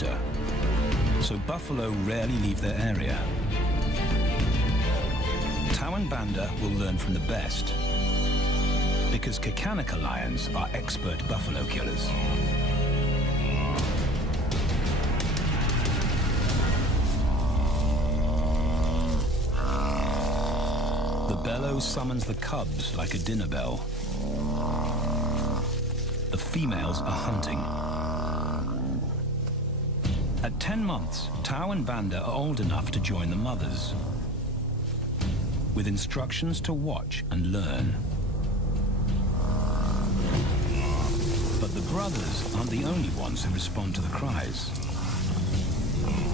water, so buffalo rarely leave their area. Tao and Banda will learn from the best, because Kakanaka lions are expert buffalo killers. The bellow summons the cubs like a dinner bell. The females are hunting. At 10 months, Tao and Banda are old enough to join the mothers, with instructions to watch and learn. But the brothers aren't the only ones who respond to the cries.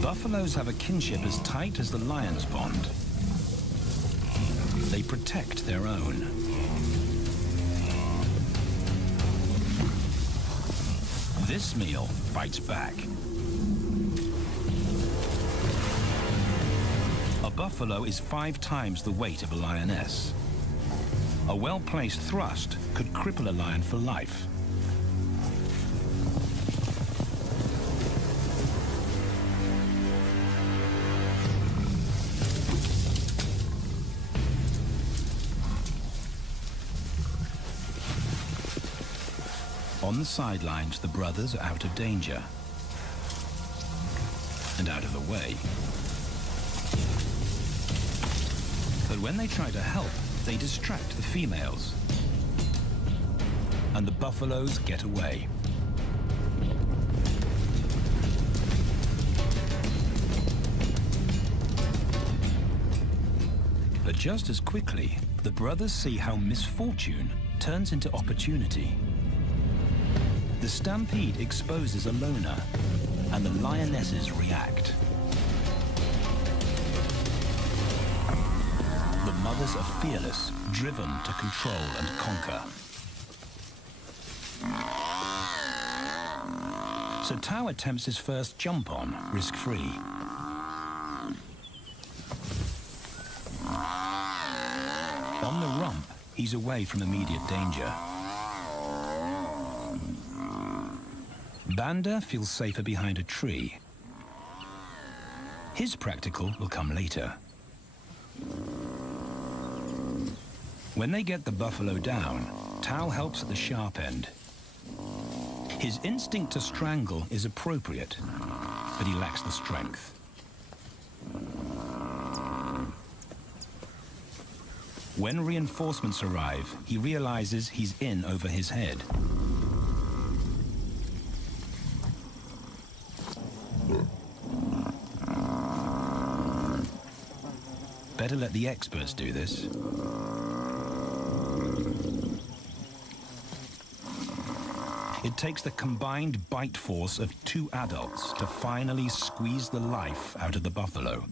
Buffaloes have a kinship as tight as the lions' bond. They protect their own. This meal bites back. A buffalo is 5 times the weight of a lioness. A well-placed thrust could cripple a lion for life. On the sidelines, the brothers are out of danger and out of the way. But when they try to help, they distract the females, and the buffaloes get away. But just as quickly, the brothers see how misfortune turns into opportunity. The stampede exposes a loner, and the lionesses react. The mothers are fearless, driven to control and conquer. So Tao attempts his first jump on, risk-free. On the rump, he's away from immediate danger. Banda feels safer behind a tree. His practical will come later. When they get the buffalo down, Tao helps at the sharp end. His instinct to strangle is appropriate, but he lacks the strength. When reinforcements arrive, he realizes he's in over his head. Better let the experts do this. It takes the combined bite force of 2 adults to finally squeeze the life out of the buffalo.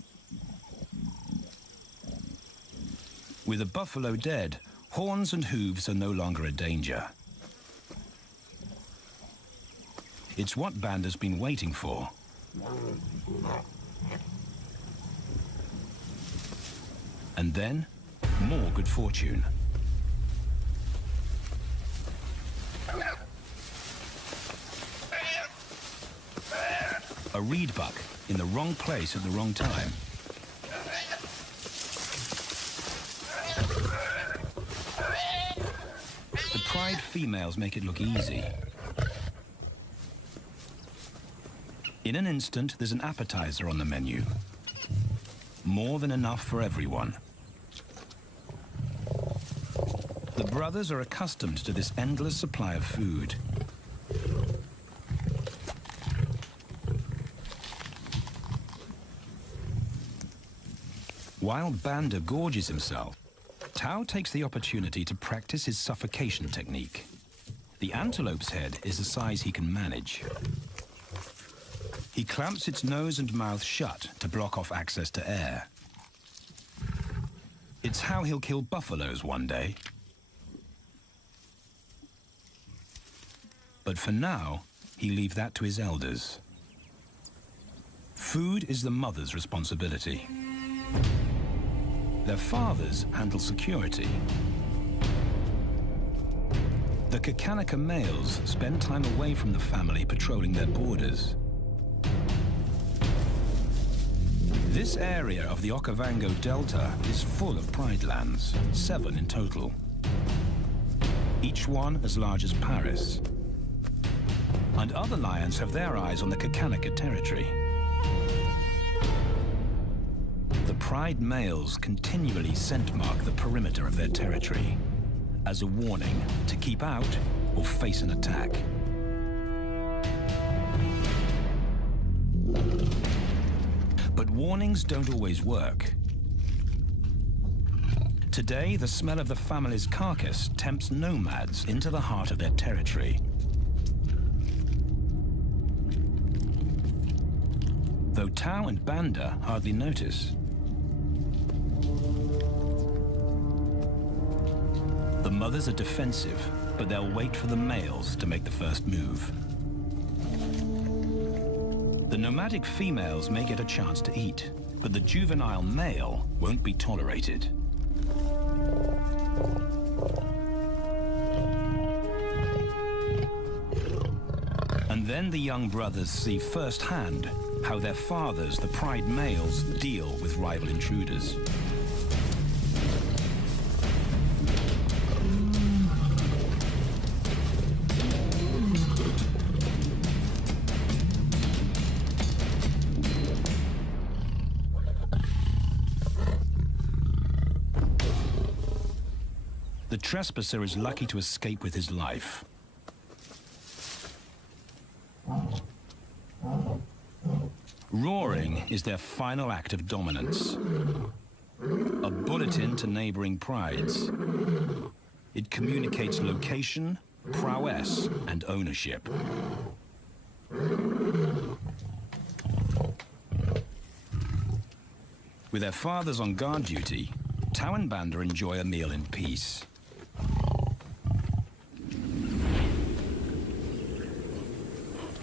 With the buffalo dead, horns and hooves are no longer a danger. It's what Banda's been waiting for. And then, more good fortune. A reed buck in the wrong place at the wrong time. The pride females make it look easy. In an instant, there's an appetizer on the menu. More than enough for everyone. The brothers are accustomed to this endless supply of food. While Banda gorges himself, Tao takes the opportunity to practice his suffocation technique. The antelope's head is a size he can manage. He clamps its nose and mouth shut to block off access to air. It's how he'll kill buffaloes one day. But for now, he leaves that to his elders. Food is the mother's responsibility. Their fathers handle security. The Kakanaka males spend time away from the family patrolling their borders. This area of the Okavango Delta is full of pride lands, 7 in total. Each one as large as Paris. And other lions have their eyes on the Kakanika territory. The pride males continually scent mark the perimeter of their territory as a warning to keep out or face an attack. But warnings don't always work. Today, the smell of the family's carcass tempts nomads into the heart of their territory. Though Tao and Banda hardly notice. The mothers are defensive, but they'll wait for the males to make the first move. The nomadic females may get a chance to eat, but the juvenile male won't be tolerated. And then the young brothers see firsthand how their fathers, the pride males, deal with rival intruders. The trespasser is lucky to escape with his life. Roaring is their final act of dominance. A bulletin to neighboring prides. It communicates location, prowess, and ownership. With their fathers on guard duty, Tao and Banda enjoy a meal in peace.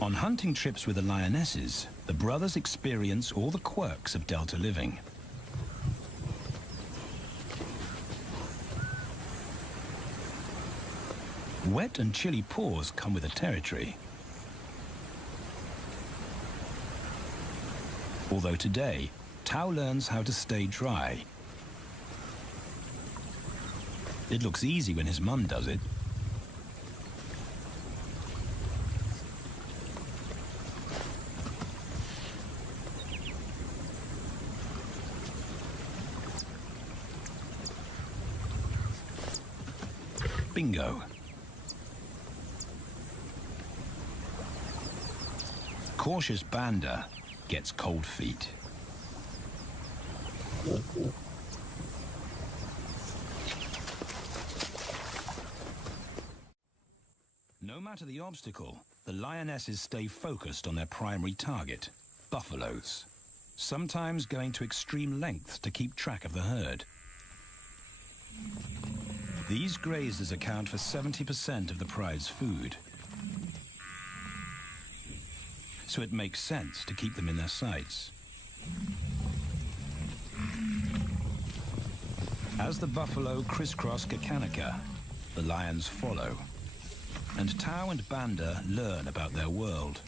On hunting trips with the lionesses, the brothers experience all the quirks of Delta living. Wet and chilly paws come with the territory. Although today, Tao learns how to stay dry. It looks easy when his mum does it. Bingo. Cautious Banda gets cold feet. No matter the obstacle, the lionesses stay focused on their primary target, buffaloes, sometimes going to extreme lengths to keep track of the herd. These grazers account for 70% of the pride's food. So it makes sense to keep them in their sights. As the buffalo crisscross Kakanika, the lions follow. And Tao and Banda learn about their world.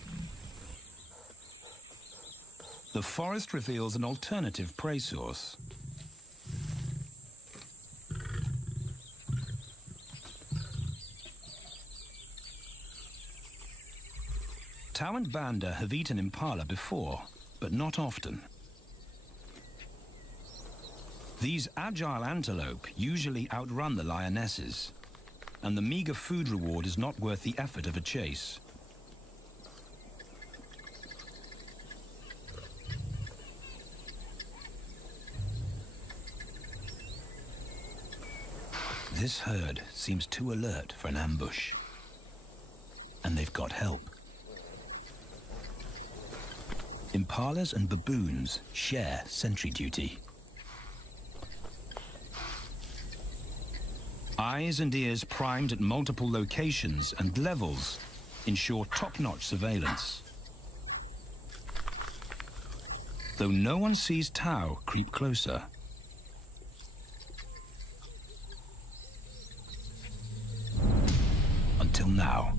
The forest reveals an alternative prey source. Tao and Banda have eaten impala before, but not often. These agile antelope usually outrun the lionesses, and the meager food reward is not worth the effort of a chase. This herd seems too alert for an ambush, and they've got help. Impalas and baboons share sentry duty. Eyes and ears primed at multiple locations and levels ensure top-notch surveillance. Though no one sees Tao creep closer. Until now.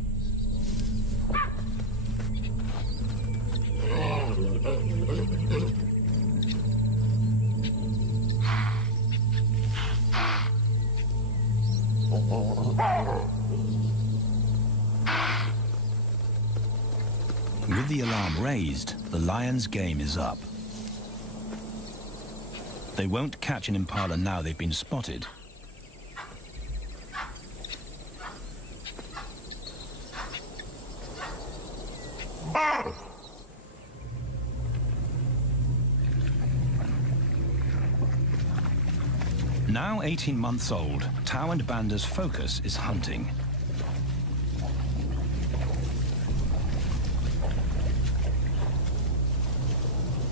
the alarm raised, the lions' game is up. They won't catch an impala now they've been spotted. Now 18 months old, Tao and Banda's focus is hunting.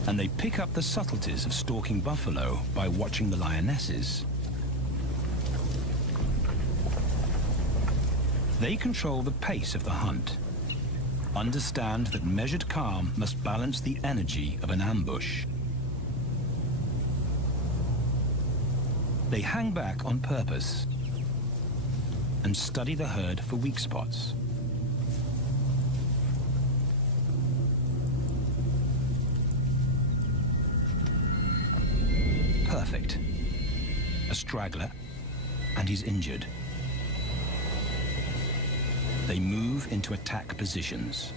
And they pick up the subtleties of stalking buffalo by watching the lionesses. They control the pace of the hunt, understand that measured calm must balance the energy of an ambush. They hang back on purpose and study the herd for weak spots. Perfect. A straggler, and he's injured. They move into attack positions.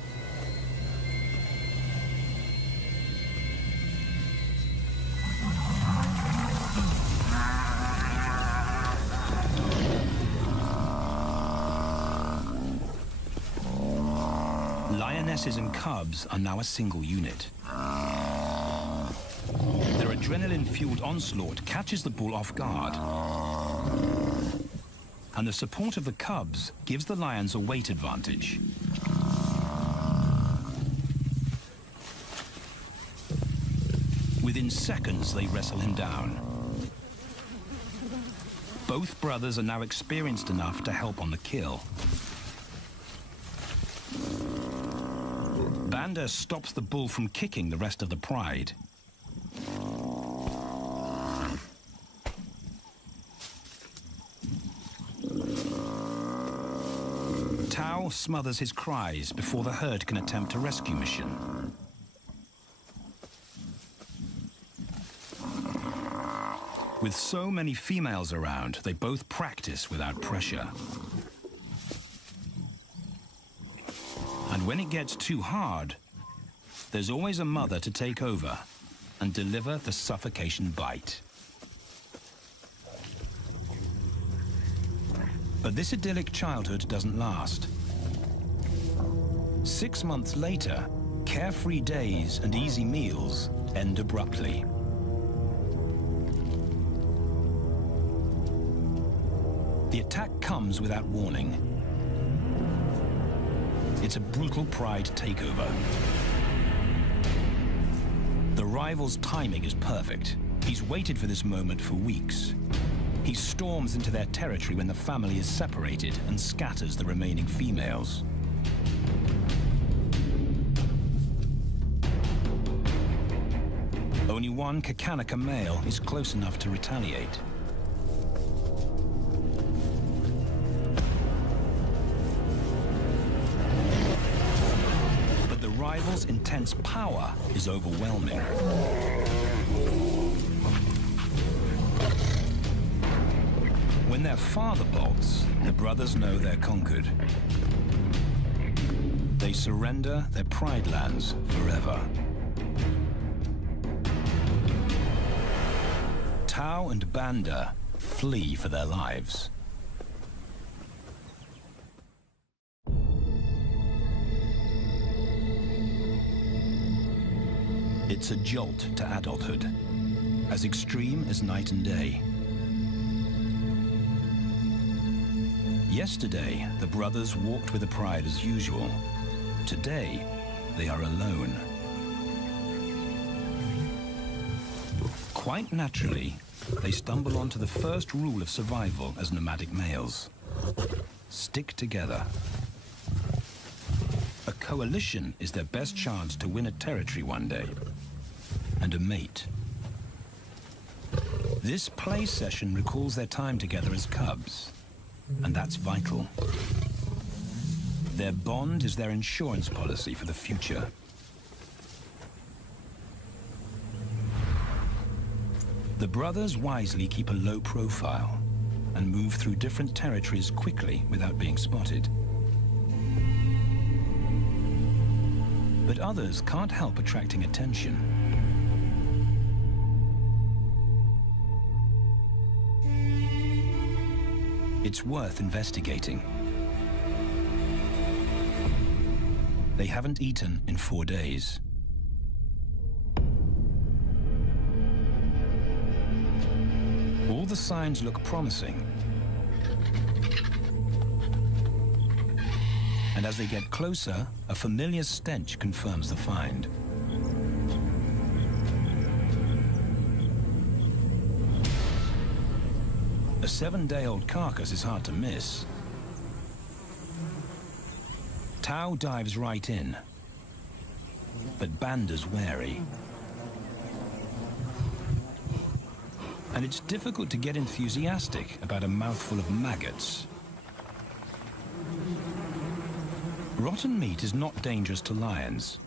Lionesses and cubs are now a single unit. Their adrenaline-fueled onslaught catches the bull off guard. And the support of the cubs gives the lions a weight advantage. Within seconds, they wrestle him down. Both brothers are now experienced enough to help on the kill. Banda stops the bull from kicking the rest of the pride. Tao smothers his cries before the herd can attempt a rescue mission. With so many females around, they both practice without pressure. And when it gets too hard, there's always a mother to take over and deliver the suffocation bite. But this idyllic childhood doesn't last. 6 months later, carefree days and easy meals end abruptly. The attack comes without warning. It's a brutal pride takeover. The rival's timing is perfect. He's waited for this moment for weeks. He storms into their territory when the family is separated and scatters the remaining females. Only one Kakanika male is close enough to retaliate. But the rival's intense power is overwhelming. When their father bolts, the brothers know they're conquered. They surrender their pride lands forever. Tao and Banda flee for their lives. It's a jolt to adulthood, as extreme as night and day. Yesterday, the brothers walked with the pride as usual. Today, they are alone. Quite naturally, they stumble onto the first rule of survival as nomadic males. Stick together. A coalition is their best chance to win a territory one day, and a mate. This play session recalls their time together as cubs. And that's vital. Their bond is their insurance policy for the future. The brothers wisely keep a low profile and move through different territories quickly without being spotted. But others can't help attracting attention. It's worth investigating. They haven't eaten in 4 days. All the signs look promising. And as they get closer, a familiar stench confirms the find. A 7-day-old carcass is hard to miss. Tao dives right in, but Banda's wary. And it's difficult to get enthusiastic about a mouthful of maggots. Rotten meat is not dangerous to lions,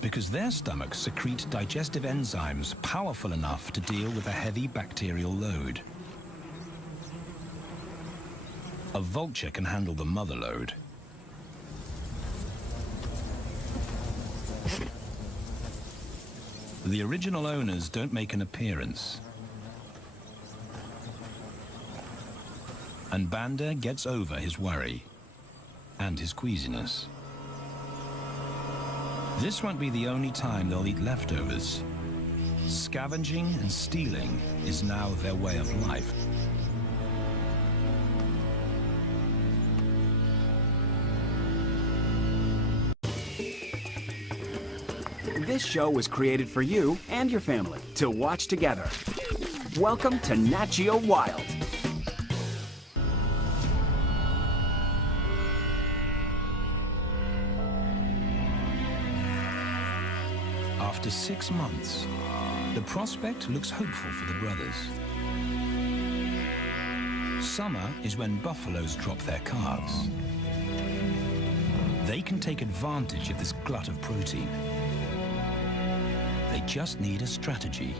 because their stomachs secrete digestive enzymes powerful enough to deal with a heavy bacterial load. A vulture can handle the mother load. The original owners don't make an appearance. And Banda gets over his worry and his queasiness. This won't be the only time they'll eat leftovers. Scavenging and stealing is now their way of life. This show was created for you and your family to watch together. Welcome to Nat Geo Wild. After 6 months, the prospect looks hopeful for the brothers. Summer is when buffaloes drop their calves. They can take advantage of this glut of protein. They just need a strategy.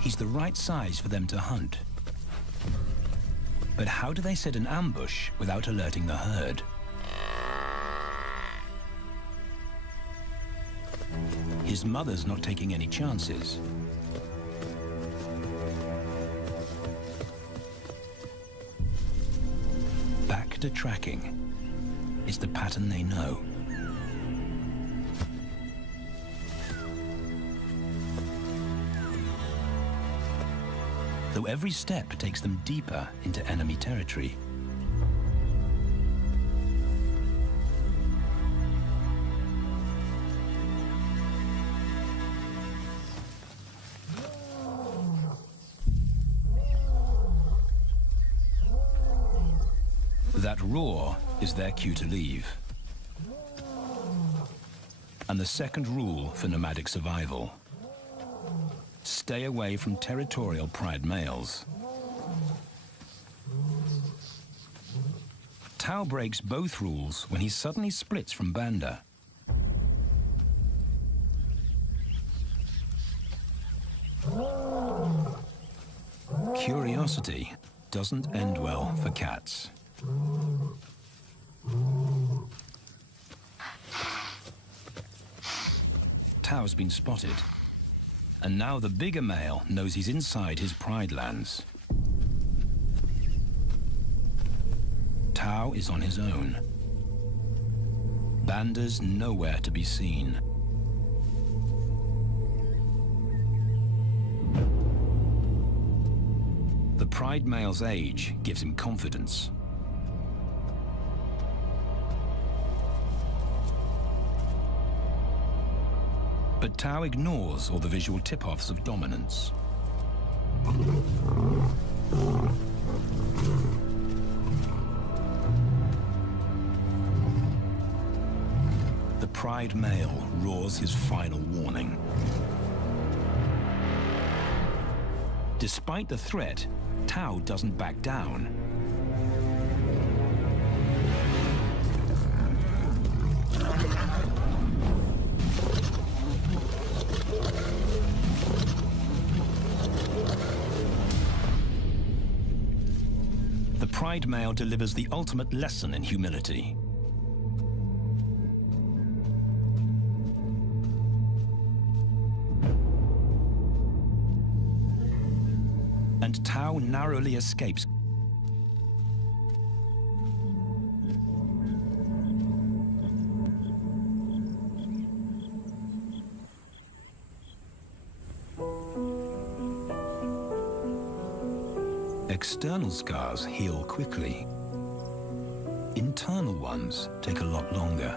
He's the right size for them to hunt. But how do they set an ambush without alerting the herd? His mother's not taking any chances. Back to tracking. It's the pattern they know. Though every step takes them deeper into enemy territory. That roar is their cue to leave. And the second rule for nomadic survival: stay away from territorial pride males. Tao breaks both rules when he suddenly splits from Banda. Curiosity doesn't end well for cats. Tao's been spotted, and now the bigger male knows he's inside his pride lands. Tao is on his own. Banda's nowhere to be seen. The pride male's age gives him confidence. But Tao ignores all the visual tip-offs of dominance. The pride male roars his final warning. Despite the threat, Tao doesn't back down. The pride male delivers the ultimate lesson in humility. And Tao narrowly escapes. External scars heal quickly. Internal ones take a lot longer.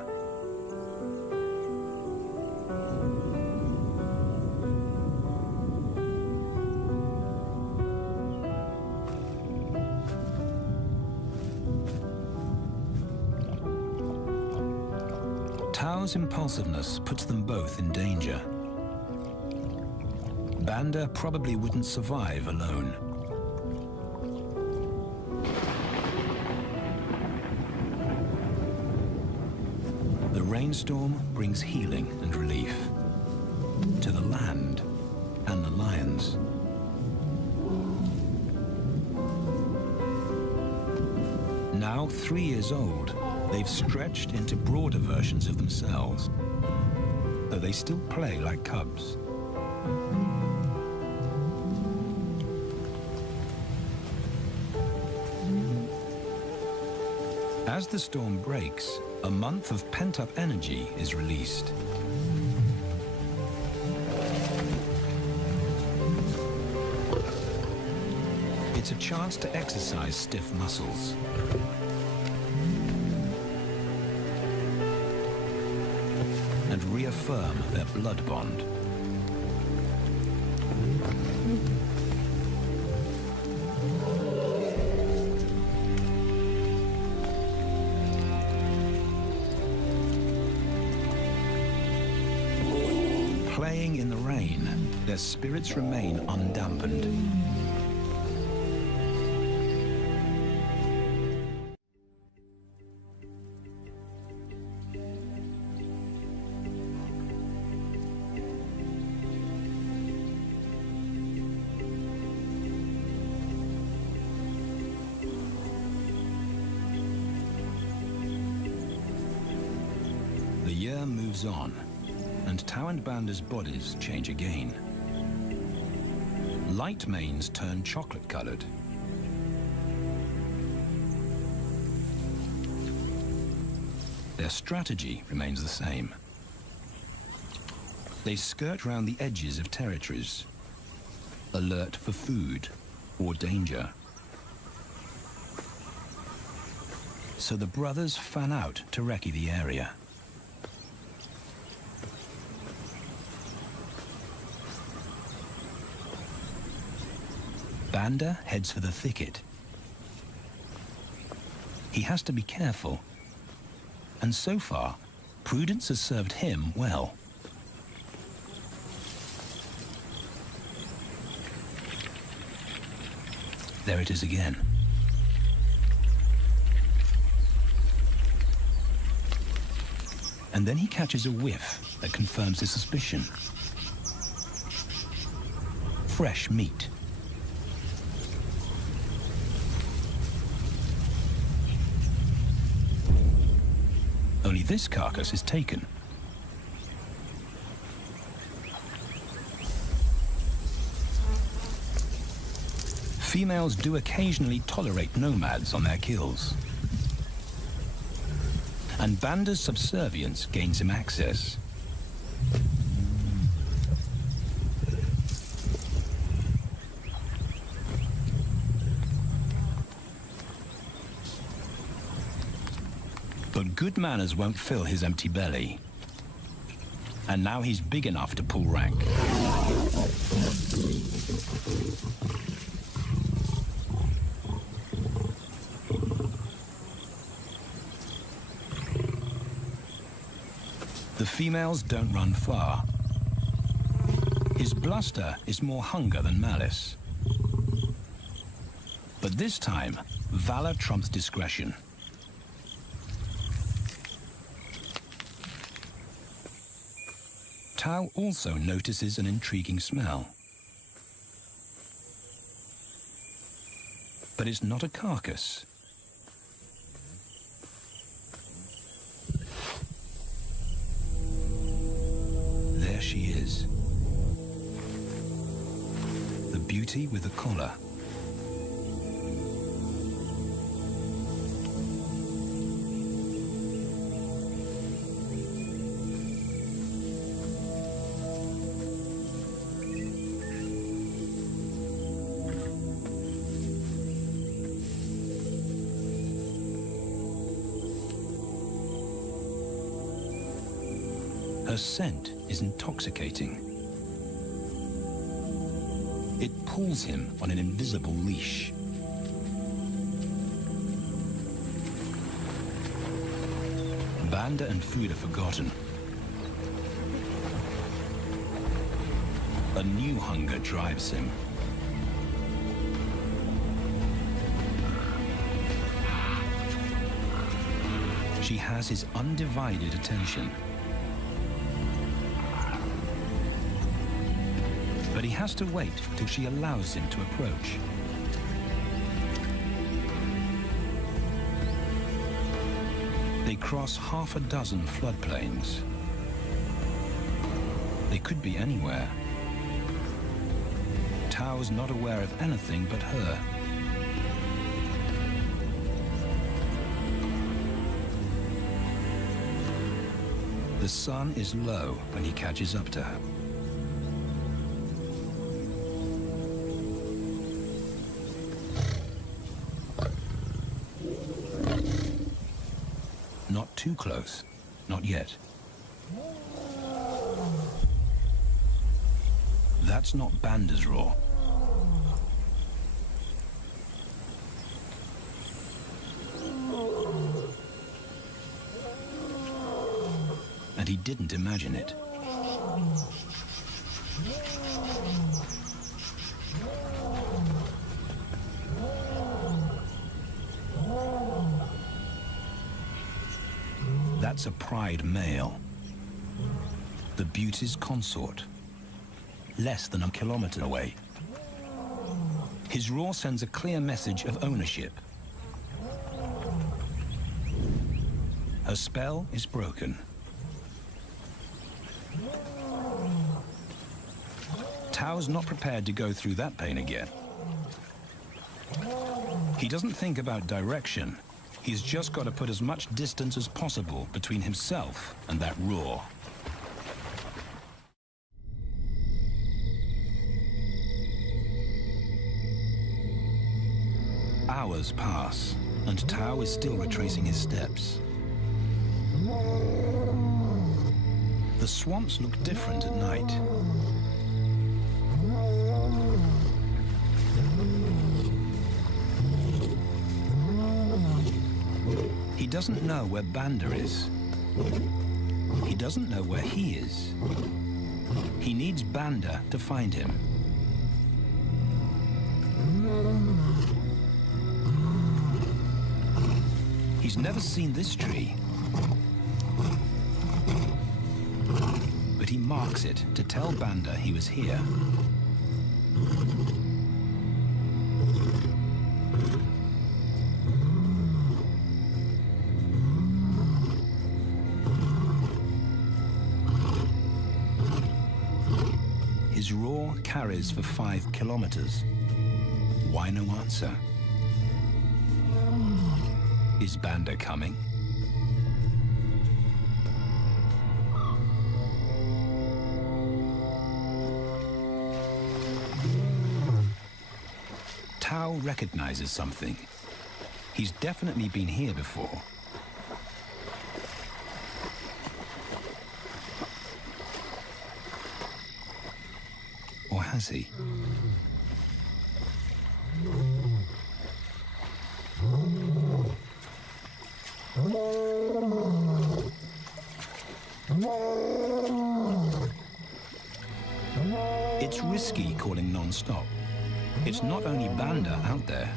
Tao's impulsiveness puts them both in danger. Banda probably wouldn't survive alone. The rainstorm brings healing and relief to the land and the lions. Now 3 years old, they've stretched into broader versions of themselves, though they still play like cubs. As the storm breaks, a month of pent-up energy is released. It's a chance to exercise stiff muscles. And reaffirm their blood bond. Playing in the rain, their spirits remain undampened. The year moves on, and Tao and Banda's bodies change again. Light manes turn chocolate-colored. Their strategy remains the same. They skirt round the edges of territories, alert for food or danger. So the brothers fan out to recce the area. Banda heads for the thicket. He has to be careful, and so far, prudence has served him well. There it is again. And then he catches a whiff that confirms his suspicion. Fresh meat. Only this carcass is taken. Females do occasionally tolerate nomads on their kills. And Banda's subservience gains him access. But good manners won't fill his empty belly. And now he's big enough to pull rank. The females don't run far. His bluster is more hunger than malice. But this time, valor trumps discretion. Tao also notices an intriguing smell. But it's not a carcass, she is. The beauty with the collar. Her scent is intoxicating. It pulls him on an invisible leash. Banda and food are forgotten. A new hunger drives him. She has his undivided attention. But he has to wait till she allows him to approach. They cross half a dozen floodplains. They could be anywhere. Tao's not aware of anything but her. The sun is low when he catches up to her. Not too close. Not yet. That's not Banda's roar. And he didn't imagine it. That's a pride male. The beauty's consort. Less than a kilometer away. His roar sends a clear message of ownership. Her spell is broken. Tao's not prepared to go through that pain again. He doesn't think about direction. He's just got to put as much distance as possible between himself and that roar. Hours pass, and Tao is still retracing his steps. The swamps look different at night. He doesn't know where Banda is. He doesn't know where he is. He needs Banda to find him. He's never seen this tree. But he marks it to tell Banda he was here. His roar carries for 5 kilometers. Why no answer? Is Banda coming? Tao recognizes something. He's definitely been here before. Or has he? It's risky calling non-stop. It's not only Banda out there.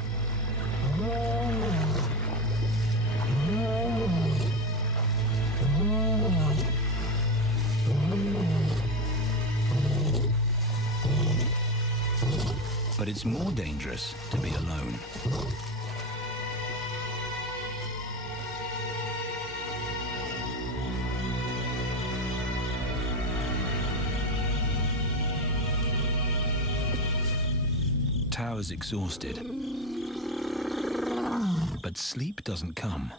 But it's more dangerous to be alone. Tao is exhausted, but sleep doesn't come.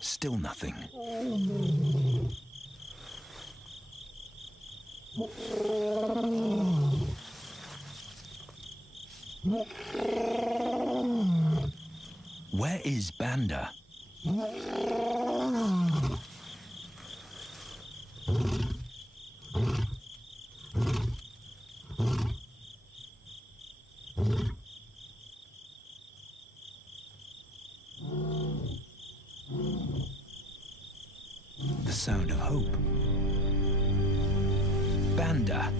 Still nothing. Where is Banda? The sound of hope. Banda.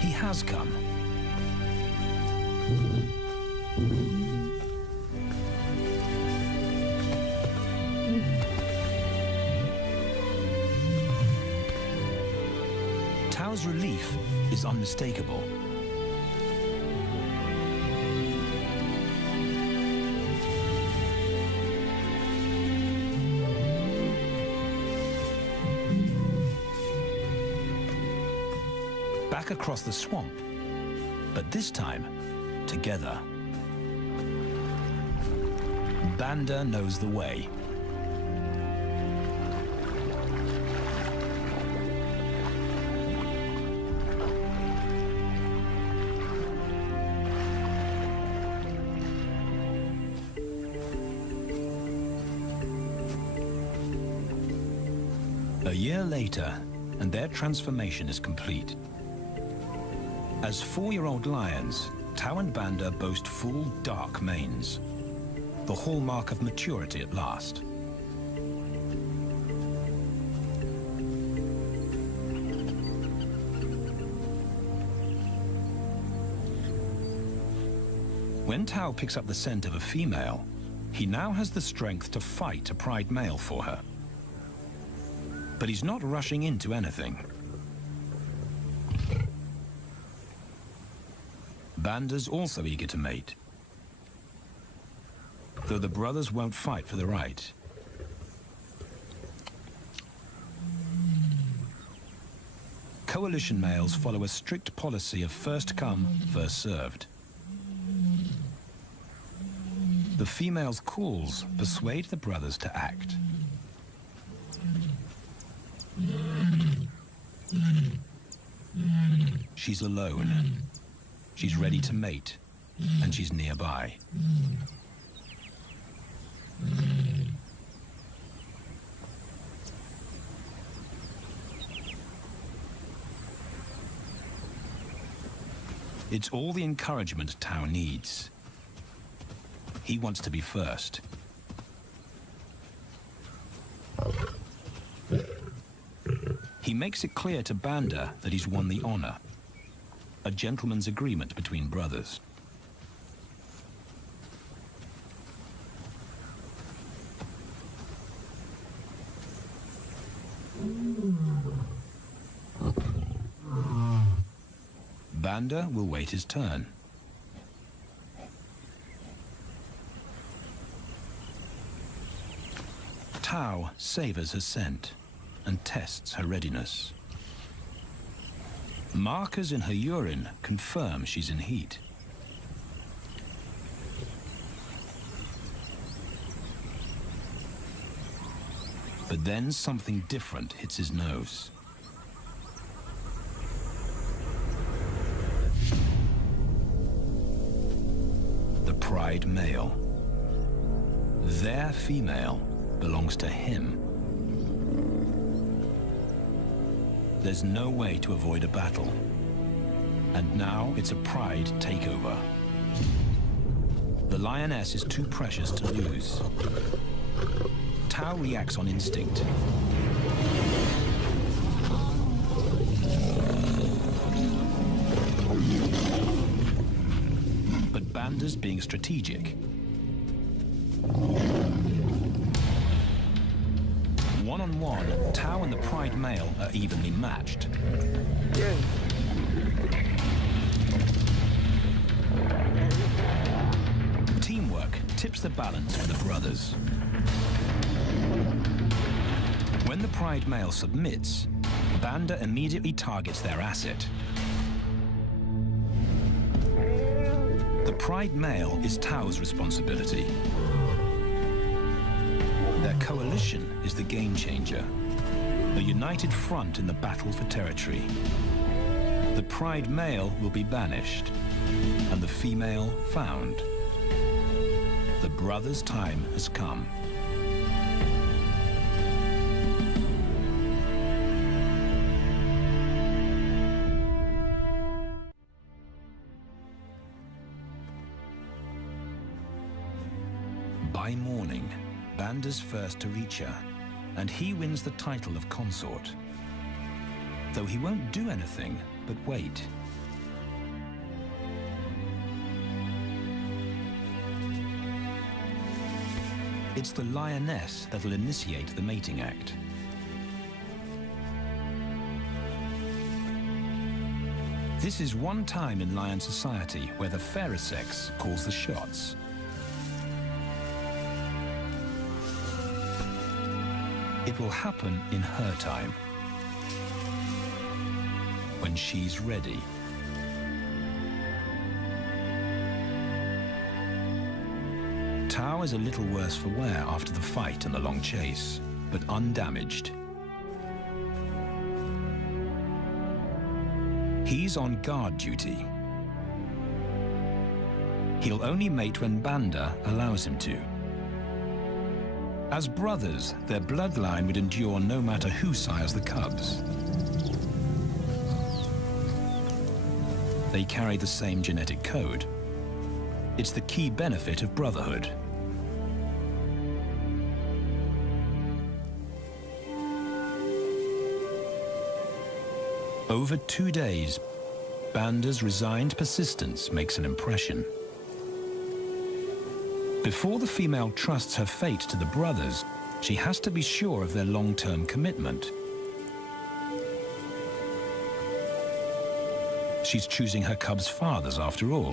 He has come. Tao's relief is unmistakable. Back across the swamp, but this time, together. Banda knows the way. A year later, and their transformation is complete. As 4-year-old lions, Tao and Banda boast full, dark manes, the hallmark of maturity at last. When Tao picks up the scent of a female, he now has the strength to fight a pride male for her. But he's not rushing into anything. Banda's also eager to mate, though the brothers won't fight for the right. Coalition males follow a strict policy of first come, first served. The female's calls persuade the brothers to act. She's alone. She's ready to mate, and she's nearby. It's all the encouragement Tao needs. He wants to be first. He makes it clear to Banda that he's won the honor. A gentleman's agreement between brothers. Banda will wait his turn. Tao savors her scent and tests her readiness. Markers in her urine confirm she's in heat. But then something different hits his nose. The pride male. Their female belongs to him. There's no way to avoid a battle. And now it's a pride takeover. The lioness is too precious to lose. Tao reacts on instinct. Banda's being strategic. One-on-one, Tao and the Pride male are evenly matched. Teamwork tips the balance for the brothers. When the Pride male submits, Banda immediately targets their asset. The Pride male is Tao's responsibility. Their coalition is the game changer, a united front in the battle for territory. The Pride male will be banished, and the female found. The brothers' time has come. By morning, Banda's first to reach her, and he wins the title of consort. Though he won't do anything but wait. It's the lioness that'll initiate the mating act. This is one time in lion society where the fairer sex calls the shots. It will happen in her time, when she's ready. Tao is a little worse for wear after the fight and the long chase, but undamaged. He's on guard duty. He'll only mate when Banda allows him to. As brothers, their bloodline would endure no matter who sires the cubs. They carry the same genetic code. It's the key benefit of brotherhood. Over 2 days, Banda's resigned persistence makes an impression. Before the female trusts her fate to the brothers, she has to be sure of their long-term commitment. She's choosing her cubs' fathers after all.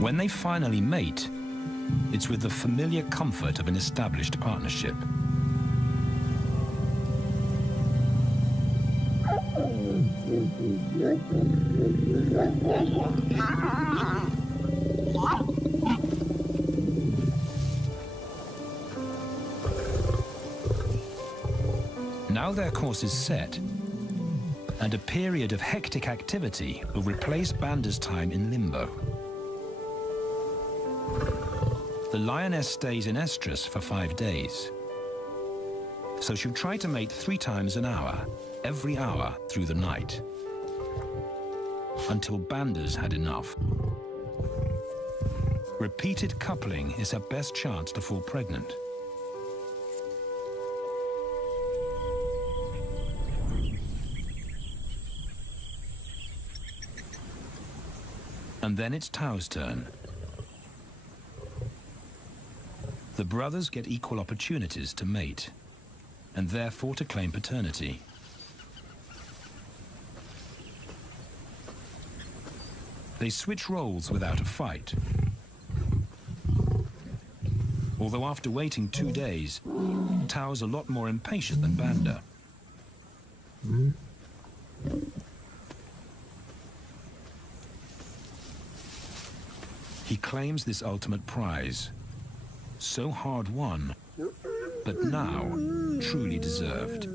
When they finally mate, it's with the familiar comfort of an established partnership. Now their course is set, and a period of hectic activity will replace Banda's time in limbo. The lioness stays in estrus for 5 days, so she'll try to mate 3 times an hour, every hour through the night, until Banda's had enough. Repeated coupling is her best chance to fall pregnant. And then it's Tao's turn. The brothers get equal opportunities to mate, and therefore to claim paternity. They switch roles without a fight. Although after waiting 2 days, Tao's a lot more impatient than Banda. He claims this ultimate prize, so hard won, but now truly deserved.